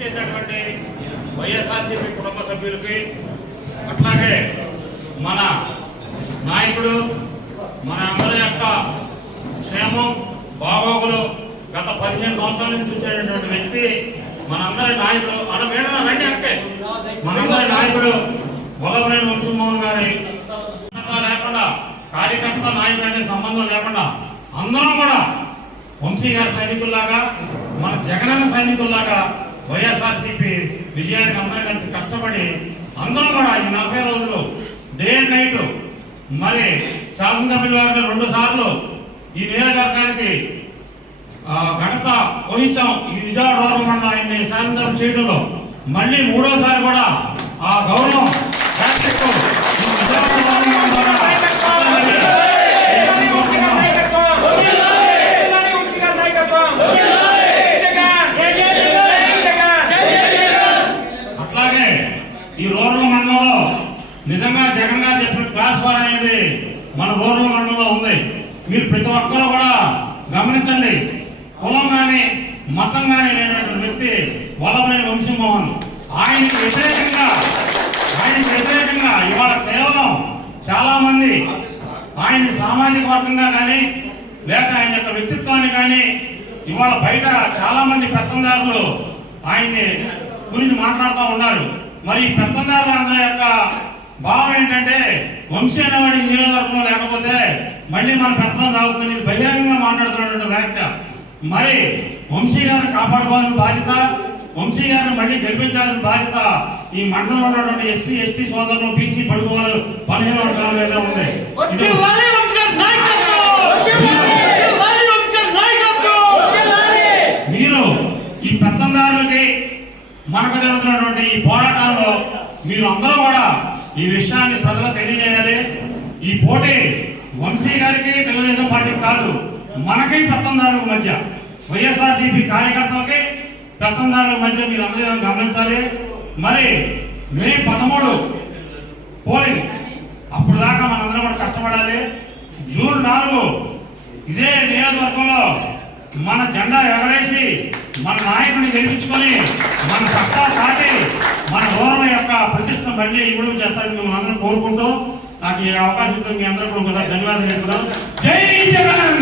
ఇచ్చేటటువంటి వైఎస్ఆర్సీపీ కుటుంబ సభ్యులకి అట్లాగే మన నాయకుడు మన అందరి యొక్క క్షేమం బాగోగులు గత పదిహేను సంవత్సరాల నుంచి చూసేటటువంటి వ్యక్తి మనందరి నాయకుడు అన్న వేరే రండి అంటే మనందరి నాయకుడు వల్లభనేని వంశమోహన్ గారి లేకుండా కార్యకర్త నాయకుడు అనే సంబంధం లేకుండా అందరం కూడా వంశీ గారి సైనికుల్లాగా మన జగనన్న సైనికుల్లాగా వైఎస్ఆర్సీపీ విజయానికి అందరం కలిసి కష్టపడి అందరం కూడా ఈ నలభై రోజులు డే అండ్ నైట్ మరి శాసనసభ్యుల వారిని రెండు సార్లు ఈ నియోజకవర్గానికి ఘనత వహించాం. ఈ విజయవాడ రూరల్ మండలం ఆయన్ని శాసనసభ చేయడంలో మళ్ళీ మూడోసారి కూడా ఆ గౌరవం ప్లాస్టిక్ ఈ విజయవాడ రూరల్ మండలం ద్వారా అట్లాగే ఈ రూరల్ మండలంలో నిజంగా జగన్ గారు చెప్పిన క్లాస్ వార్ అనేది మన రూరల్ మండలంలో ఉంది. మీరు ప్రతి ఒక్కరు కూడా గమనించండి. కులం కానీ మతం కానీ లేనటువంటి వ్యక్తి వల్లభనేని వంశీమోహన్. ఆయనకి వ్యతిరేకంగా ఆయనకి వ్యతిరేకంగా ఇవాళ కేవలం చాలా మంది ఆయన సామాజిక వర్గంగా కానీ లేక ఆయన యొక్క వ్యక్తిత్వాన్ని కానీ ఇవాళ బయట చాలా మంది పెత్తందారులు ఆయన్ని గురించి మాట్లాడుతూ ఉన్నారు. మరి పెత్తందారుల అందరి యొక్క భావం ఏంటంటే వంశీ అనేవాడి నియోజకవర్గంలో లేకపోతే మళ్ళీ మన పెత్తనం సాగుతుంది ఇది బహిరంగంగా మాట్లాడుతున్నటువంటి వ్యాఖ్య. మరి వంశీ గారిని కాపాడుకోవాలని బాధ్యత వంశీ గారిని మళ్ళీ గెలిపించాలని బాధ్యత ఈ మండలంలో ఉన్నటువంటి ఎస్సీ ఎస్టీ సోదరులు బీసీ పడుకోవాలి పదిహేను వర్గాల మీద ఉంది. ఇది మీరు ఈ పెత్తందారులకి మనకు జరుగుతున్నటువంటి ఈ పోరాటంలో మీరు అందరూ కూడా ఈ విషయాన్ని ప్రజలకు తెలియజేయాలి. ఈ పోటీ వంశీ గారికి తెలుగుదేశం పార్టీకి కాదు మనకి పెత్తందారుల మధ్య వైఎస్ఆర్సీపీ కార్యకర్తలకి పెత్తందారుల మధ్య మీరు అందరూ గమనించాలి. మరి మే పదమూడు పోలింగ్ అప్పుడు దాకా మనందరం కూడా కష్టపడాలి. జూన్ నాలుగు ఇదే నియోజకవర్గంలో మన జెండా ఎగరేసి మన నాయకుడిని గెలిపించుకొని మన సత్తా దాటి మన గౌరవ యొక్క ప్రతిష్ట మళ్ళీ ఇవ్వడం చేస్తారని మేము అందరం కోరుకుంటూ నాకు ఈ అవకాశం మీ అందరూ కూడా ధన్యవాదాలు చెప్తున్నాం జై జగన్!